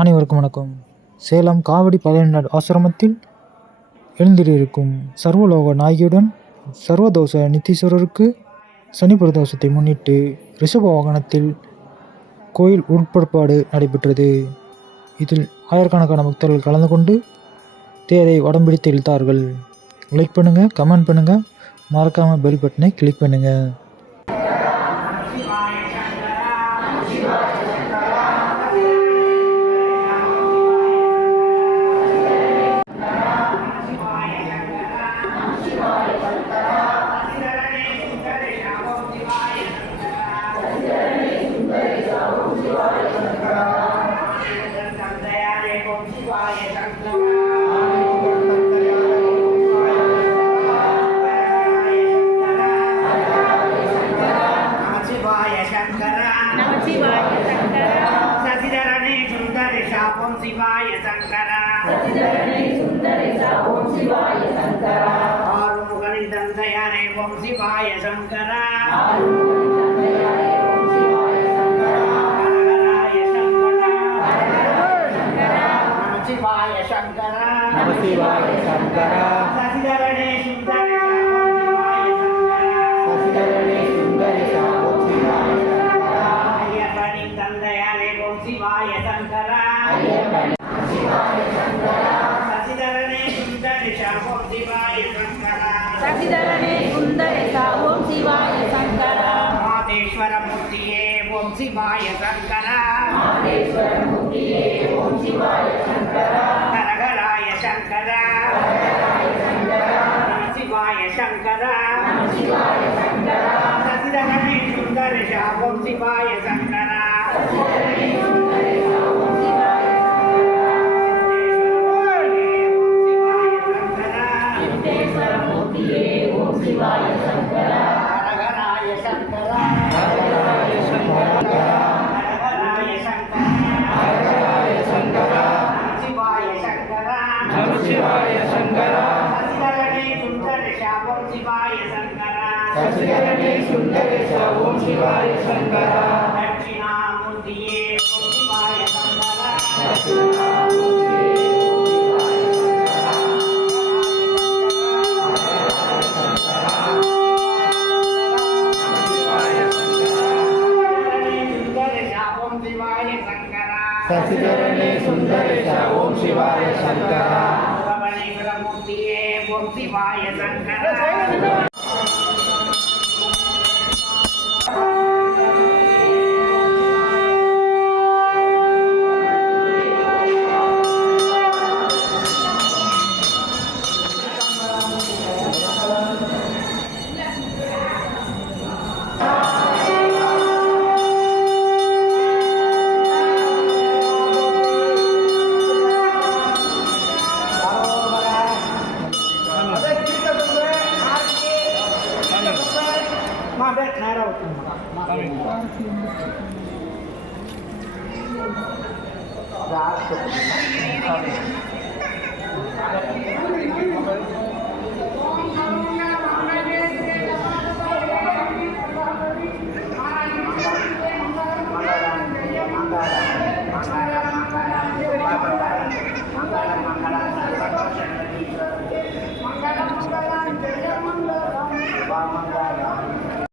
அனைவருக்கும் வணக்கம். சேலம் காவடி பழனிநாடு ஆசிரமத்தில் எழுந்திருக்கும் சர்வலோக நாயகியுடன் சர்வதோஷ நித்தீஸ்வரருக்கு சனி பிரதோஷத்தை முன்னிட்டு ரிஷப வாகனத்தில் கோயில் உட்புறப்பாடு நடைபெற்றது. இதில் ஆயிரக்கணக்கான பக்தர்கள் கலந்து கொண்டு தேரை வடம் பிடித்து இழுத்தார்கள். லைக் பண்ணுங்கள், கமெண்ட் பண்ணுங்கள், மறக்காமல் பெல் பட்டனை கிளிக் பண்ணுங்கள். शिवाय शंकरा आरुमुखनिदंतयाने ओम शिवाय शंकरा शिवाय शंकरा शिवाय शंकरा ससिधरणे सुंदरे ससिधरणे सुंदरे ओम शिवाय शंकरा अय्यपनिदंतयाने ओम शिवाय शंकरा ससिधरणे सुंदरेशा ओम शिवाय शंकरा ससिधरणे सुंदरेशा ओम शिवाय शंकरा मातेश्वर मूर्तिये ओम शिवाय शंकरा मातेश्वर मूर्तिये ओम शिवाय शंकरा हरहराय शंकरा नमः शिवाय शंकरा शिवाय शंकरा ससिधरणे सुंदरेशा ओम शिवाय शंकरा ससिधरणे सुंदरेशा ओम शिवाय शिवाय शंकरा हरहराय शंकरा हरहराय शंकरा हरहराय शंकरा हरहराय शंकरा शिवाय शंकरा नमः शिवाय शंकरा ससिधरणे सुंदरेशा ओम शिवाय शंकरा ससिधरणे सुंदरेशा ओम शिवाय शंकरा दक्षिणामूर्तिये ओम शिवाय शंकरा ससिधरणे सुंदरेशा ओम शिवाय शंकरा भवनेश्वर मूर्तिये ओम शिवाय शंकरा